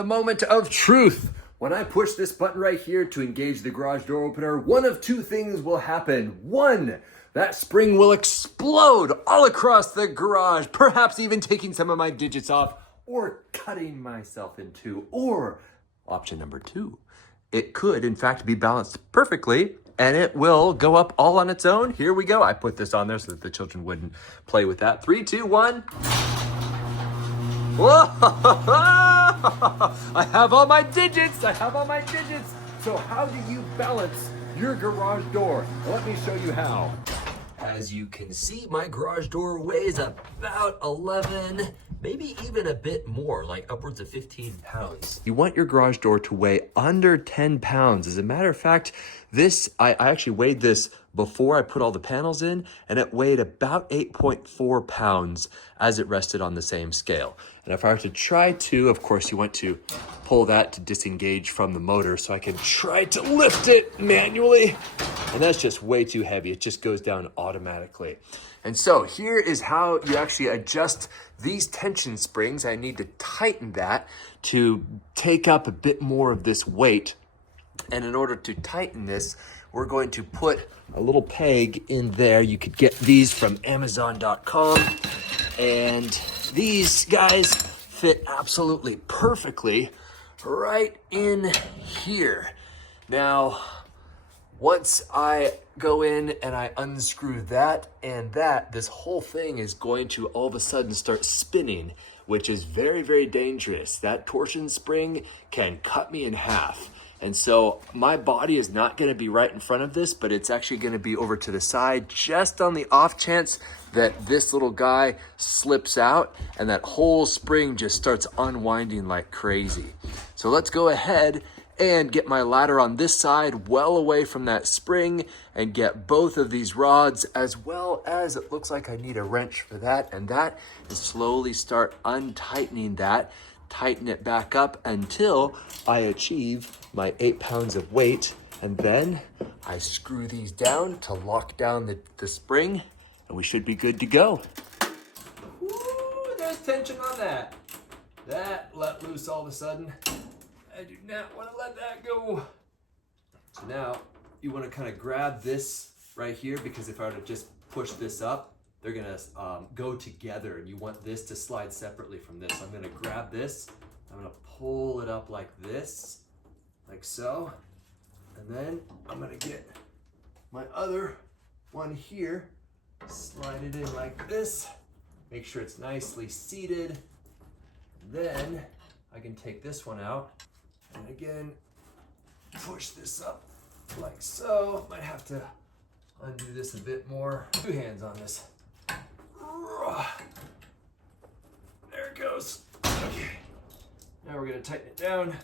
the moment of truth. When I push this button right here to engage the garage door opener, one of two things will happen. One, that spring will explode all across the garage, perhaps even taking some of my digits off or cutting myself in two. Or option number two, it could in fact be balanced perfectly and it will go up all on its own. Here we go. I put this on there so that the children wouldn't play with that. 3, 2, 1. Whoa! I have all my digits. So how do you balance your garage door? Let me show you how. As you can see, my garage door weighs about 11, maybe even a bit more, like upwards of 15 pounds. You want your garage door to weigh under 10 pounds. As a matter of fact, I actually weighed this before I put all the panels in, and it weighed about 8.4 pounds as it rested on the same scale. And if I were to try to, of course, you want to pull that to disengage from the motor so I can try to lift it manually. And that's just way too heavy. It just goes down automatically. And so here is how you actually adjust these tension springs. I need to tighten that to take up a bit more of this weight. And in order to tighten this, we're going to put a little peg in there. You could get these from Amazon.com. And these guys fit absolutely perfectly right in here. Now, once I go in and I unscrew that and that, this whole thing is going to all of a sudden start spinning, which is very, very dangerous. That torsion spring can cut me in half. And so my body is not going to be right in front of this, but it's actually going to be over to the side just on the off chance that this little guy slips out and that whole spring just starts unwinding like crazy. So let's go ahead and get my ladder on this side well away from that spring and get both of these rods, as well as it looks like I need a wrench for that, and slowly start untightening that, tighten it back up until I achieve my 8 pounds of weight. And then I screw these down to lock down the spring, and we should be good to go. Woo, there's tension on that. That let loose all of a sudden. I do not want to let that go. So now you want to kind of grab this right here, because if I were to just push this up, they're gonna go together, and you want this to slide separately from this. So I'm gonna grab this, I'm gonna pull it up like this, like so, and then I'm gonna get my other one here, slide it in like this, make sure it's nicely seated. Then I can take this one out, and again, push this up like so. Might have to undo this a bit more. 2 hands on this. There it goes. Okay. Now we're gonna tighten it down.